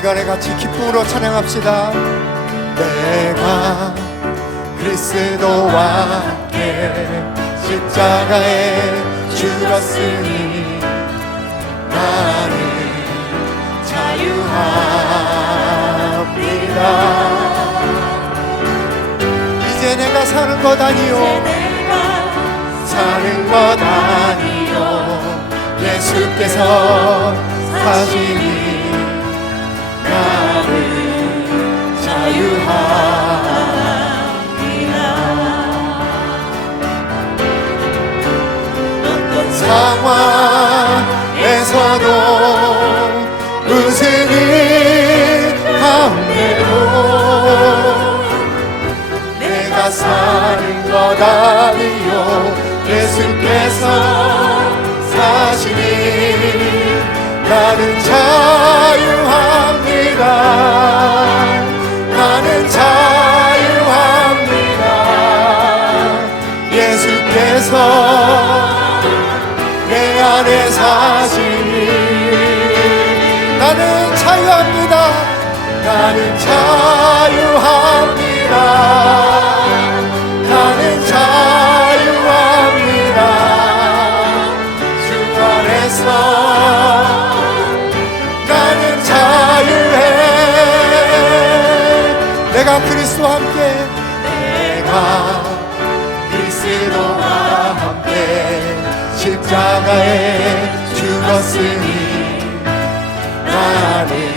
시간에 같이 기쁨으로 찬양합시다. 내가 그리스도와 함께 십자가에 죽었으니 나는 자유합니다. 이제 내가 사는 것 아니요 사는 것 아니요 예수께서 사시니 상황에서도 무슨 일 가운데도 내가 사는 것 아니요. 예수께서 사시니 나는 자유합니다 나는 자유합니다. 나는 자유합니다. 주 안에서 나는 자유해. 내가 그리스도와 함께 내가 그리스도와 함께 십자가에 죽었으니 나는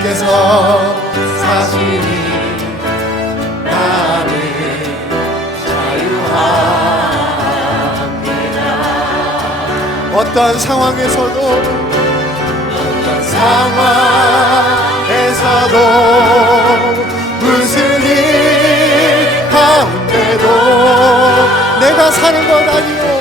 예수께서 사시니 나를 자유합니다. 어떤 상황에서도 어떤 상황에서도 무슨 일 가운데도 내가 사는 것 아니요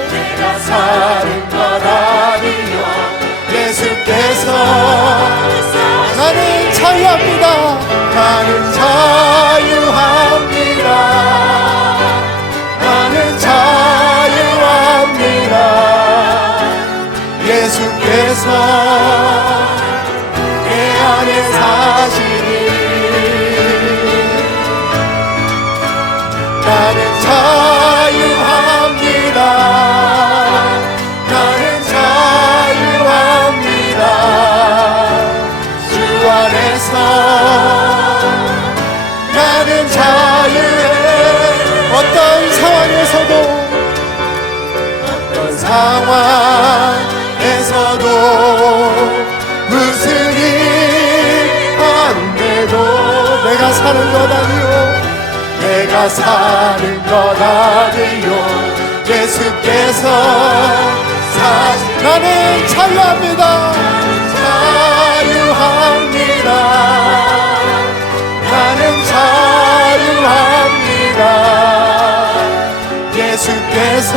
예 사는 것 아니요. 예수께서 사시 나는 자유합니다. 자유합니다. 나는 자유합니다. 예수께서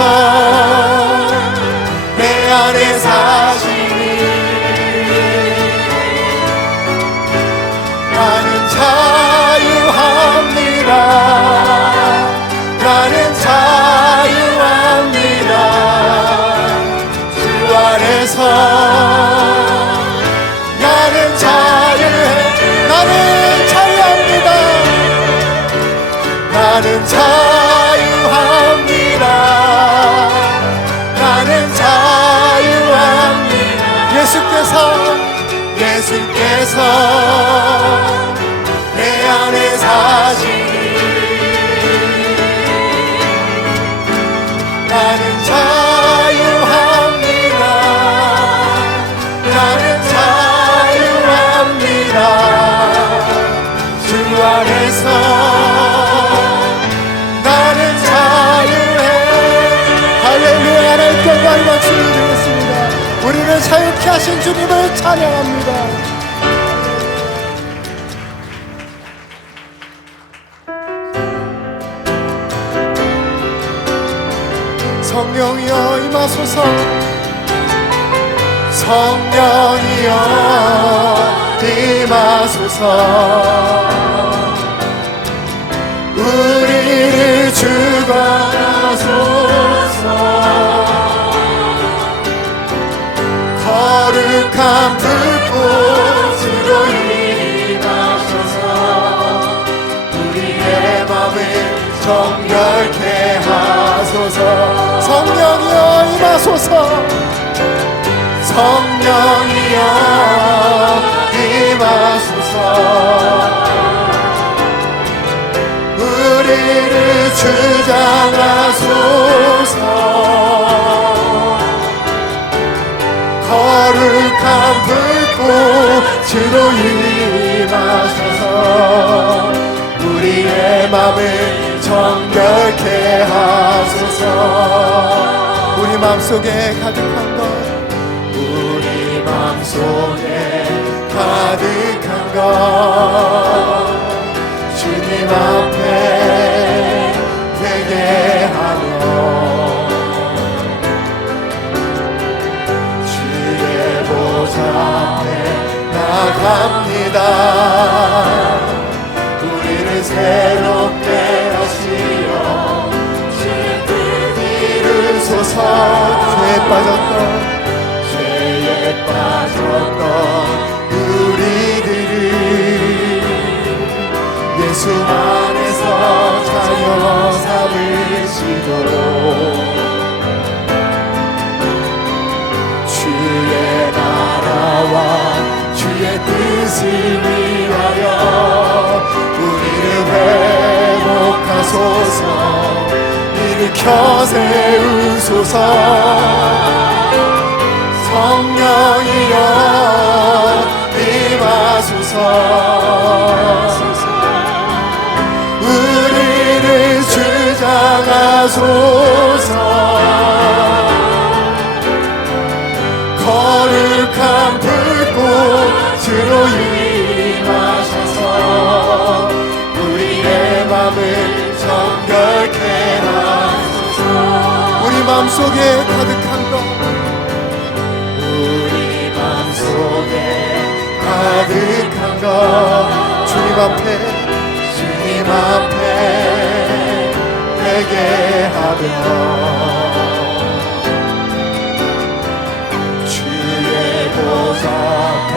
우리를 사육케 하신 주님을 찬양합니다. 성령이여 임하소서 성령이여 임하소서 우리를 주관 거룩한 불꽃으로 인하셔서 우리의 마음을 정결케 하소서. 성령이여 임하소서? 성령이여 임하소서. 우리를 주장하소서. 거룩한 불꽃으로 임하소서 우리의 마음을 정결케 하소서. 우리 마음속에 가득한 것. 우리 마음속에 가득한 것. 주님 앞에 되게 보좌 앞에 나갑니다. 우리를 새롭게 뜻을 위하여 우리를 회복하소서. 일으켜 세우소서. 성령이여 임하소서. 우리를 주장하소서 속에 가득한 것. 우리 맘 속에 가득한 것. 주님 앞에 주님 앞에 되게 하며 주의 보좌 앞에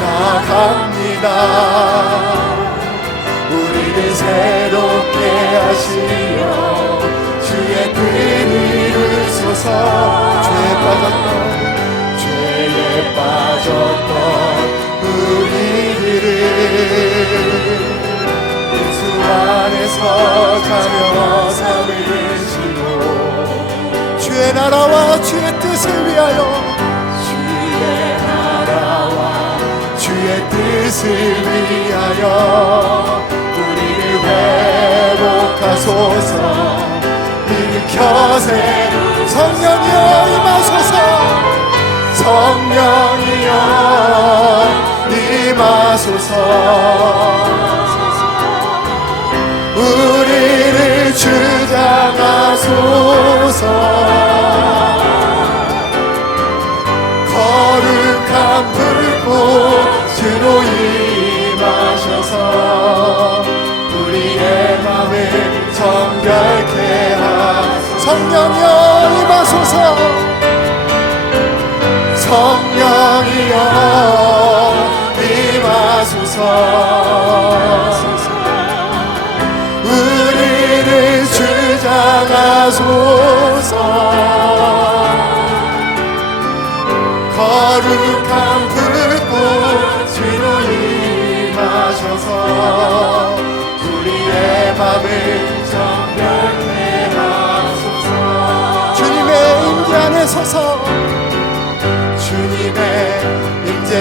나갑니다. 우리를 새롭게 뜻 이루소서 죄에 빠졌던 죄에 빠졌던 우리들을 예수 안에서 자녀 삼으시고 주의 나라와 주의 뜻을 위하여 주의 나라와 주의 뜻을 위하여 우리를 회복하소서. 일으켜 세우 성령이여 임하소서. 성령이여 임하소서. 우리를 주장하소서. 거룩한 불꽃으로 임하셔서. 우리의 마음을 정결케 하소서 성령이여 임하소서. 성령이여 임하소서. 우리를 주장하소서. 거룩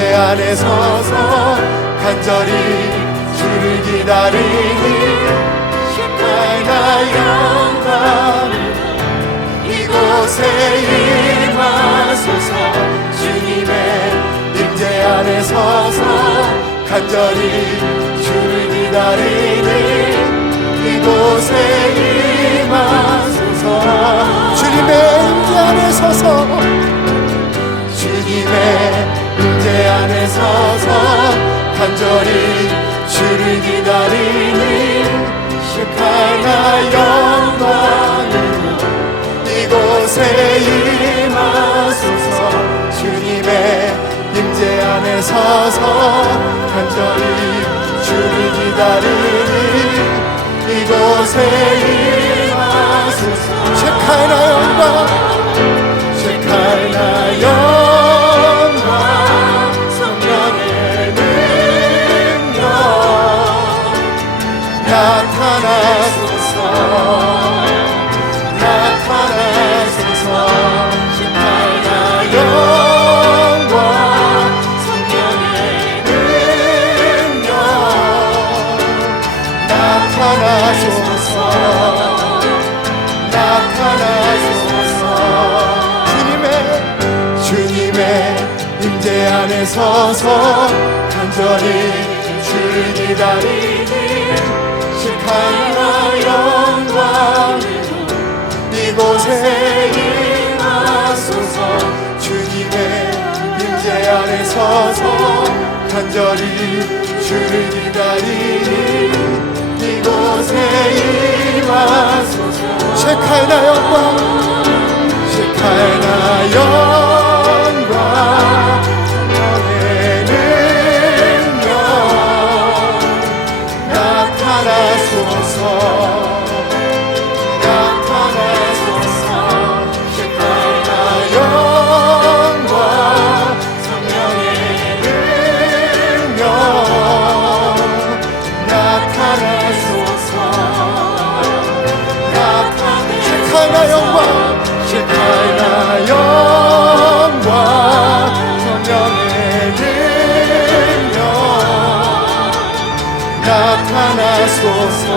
임재 안에 서서 간절히 주를 기다리니 슈카이나 영광 이곳에 임하소서. 주님의 임재 안에 서서 간절히 주를 기다리니 이곳에 임하소서. 주님의 임재 안에 서서 주님의 제 안에 서서 간절히 주를 기다리는 실카나 영광으로 이곳에 임하소서. 주님의 임재 안에 서서 간절히 주를 기다리는 이곳에 임하소서. 실카나 영광 실카나 영광. 서서 간절히 주를 기다리니 시카이나 영광으로 이곳에 임하소서. 주님의 임재 안에 서서 간절히 주를 기다리니 이곳에 임하소서. 시카이나 영광 시카이나 영광 gostoso.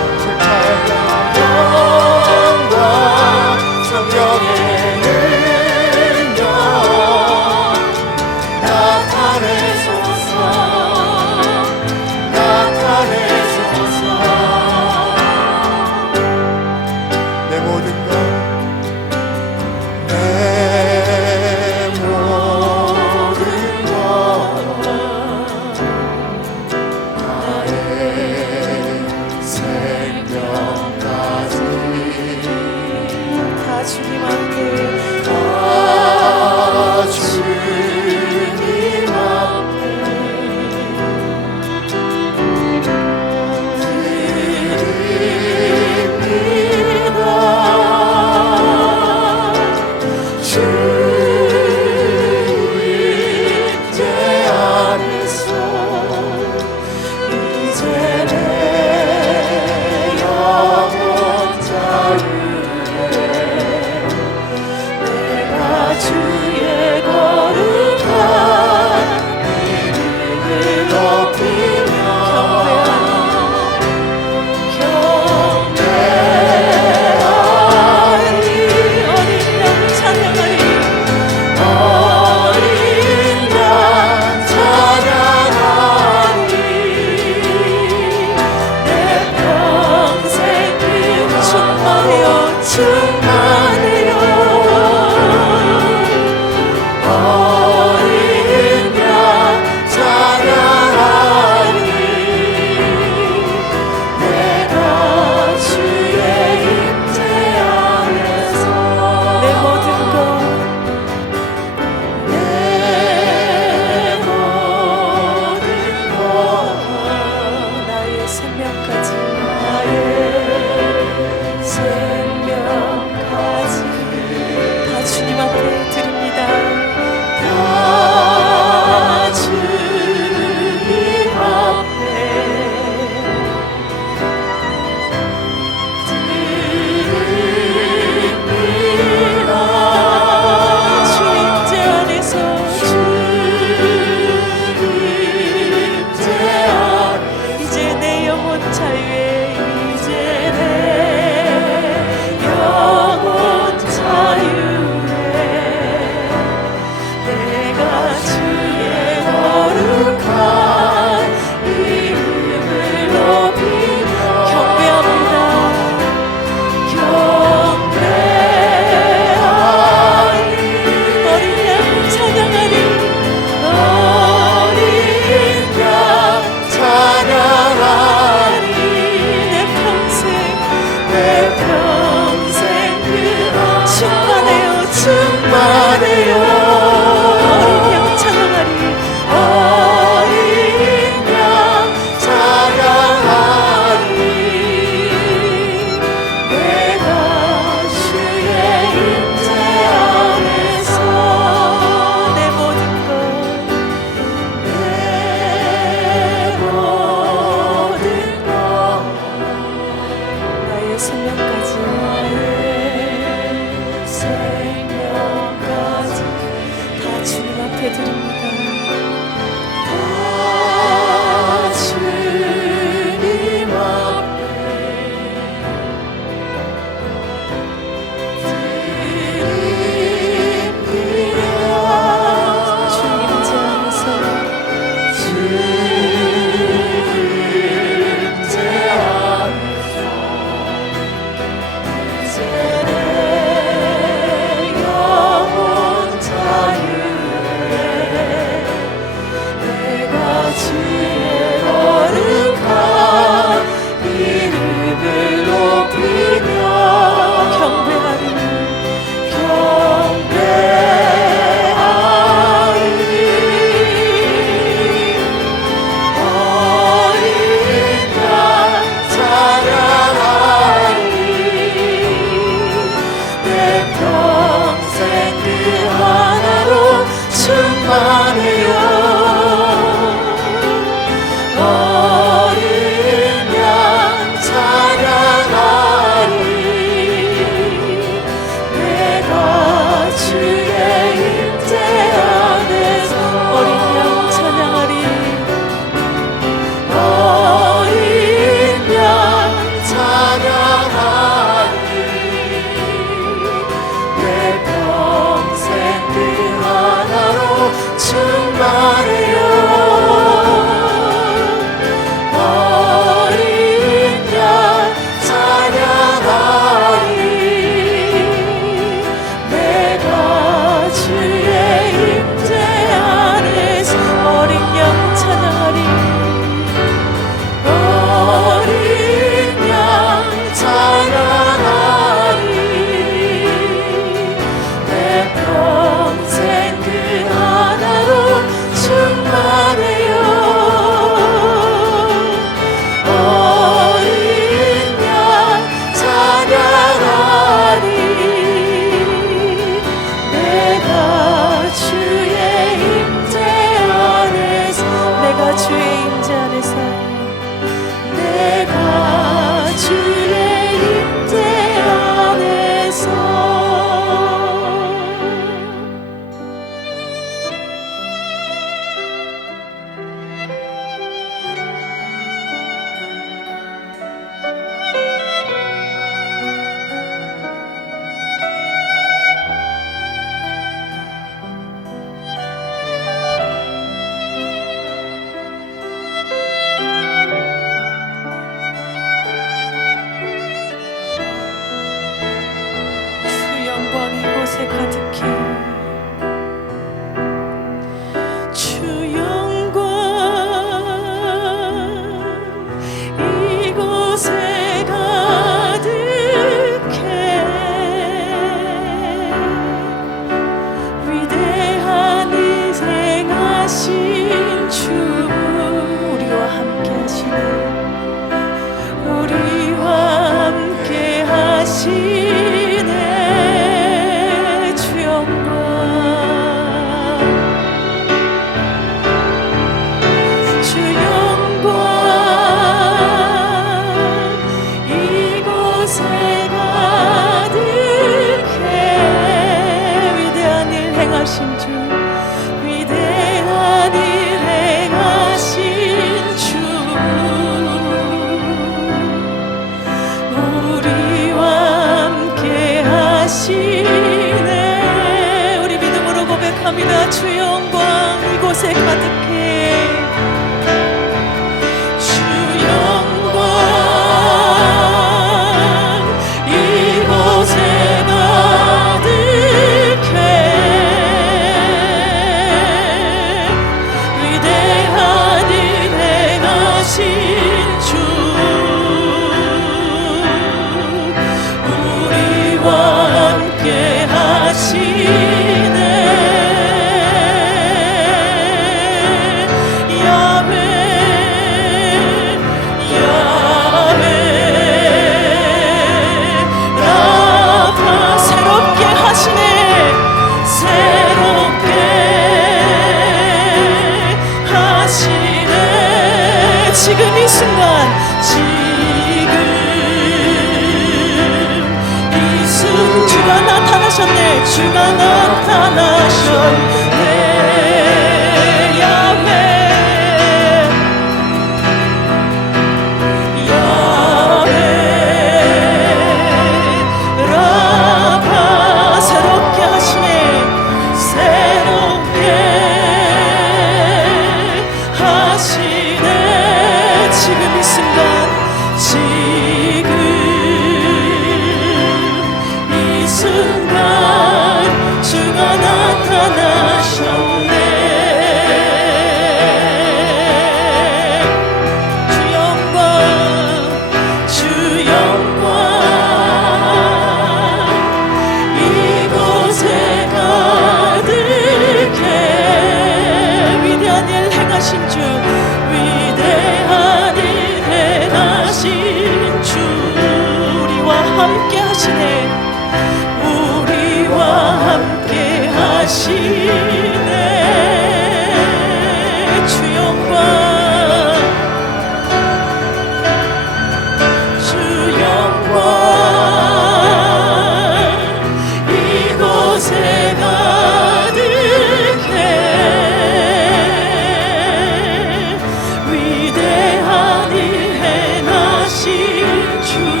true.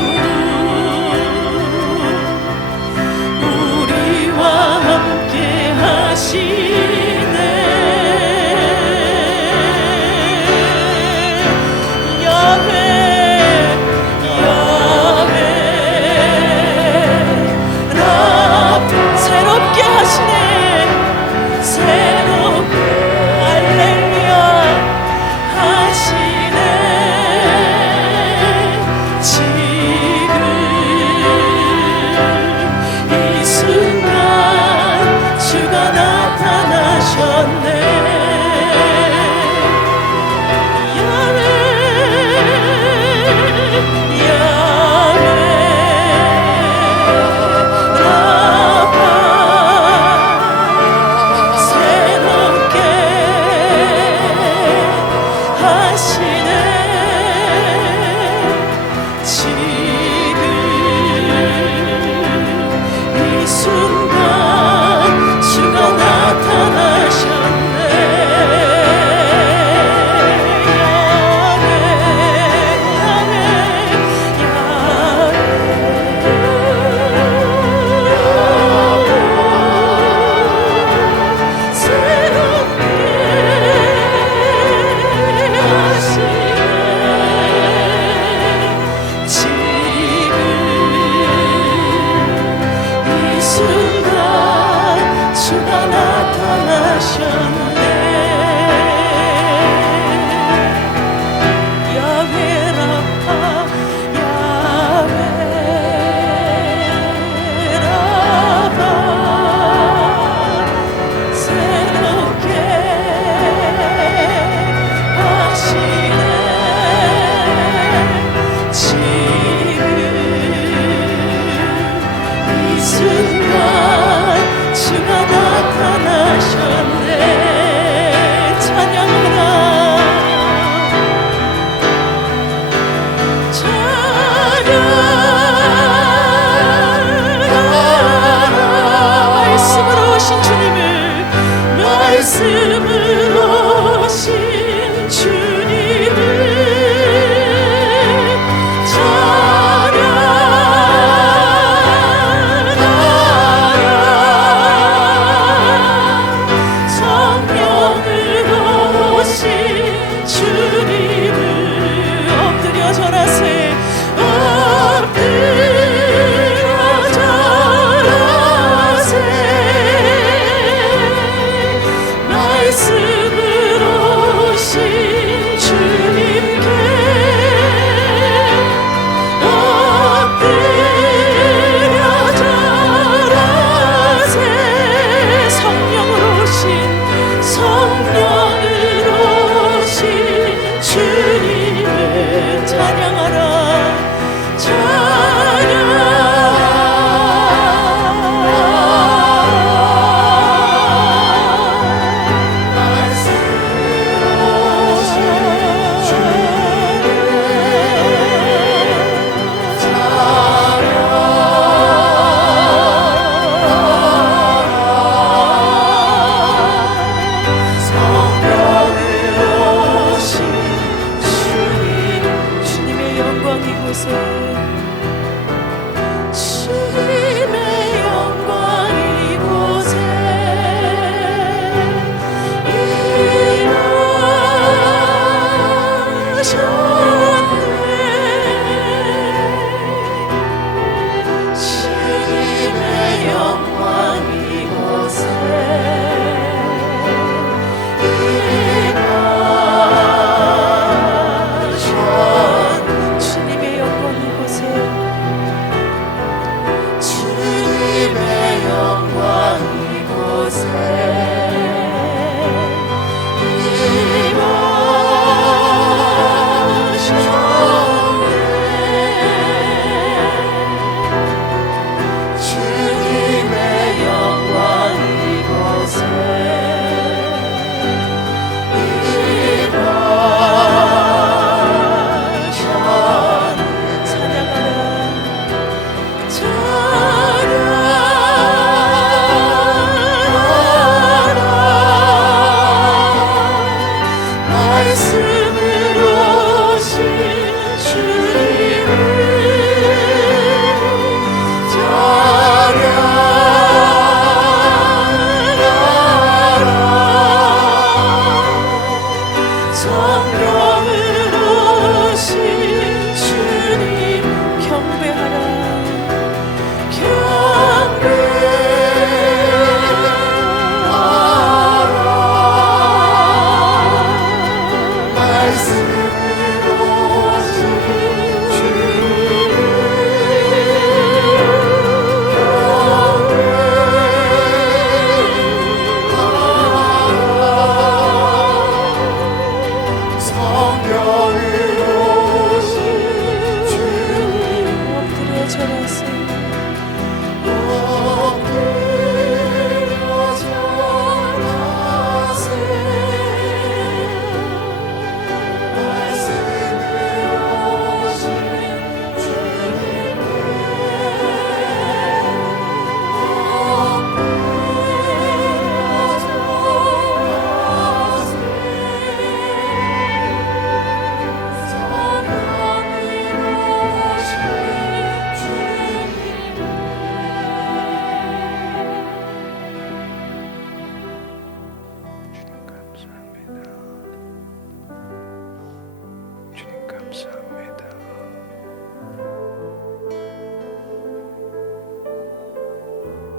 이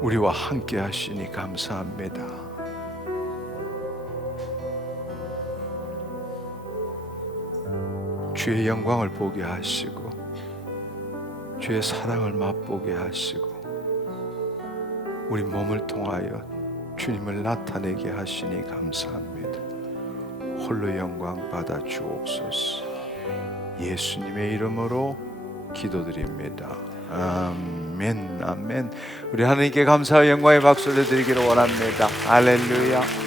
우리와 함께 하시니 감사합니다. 주의 영광을 보게 하시고 주의 사랑을 맛보게 하시고 우리 몸을 통하여 주님을 나타내게 하시니 감사합니다. 홀로 영광 받아 주옵소서. 예수님의 이름으로 기도드립니다. 아멘, 아멘. 우리 하나님께 감사와 영광의 박수를 드리기를 원합니다. 할렐루야.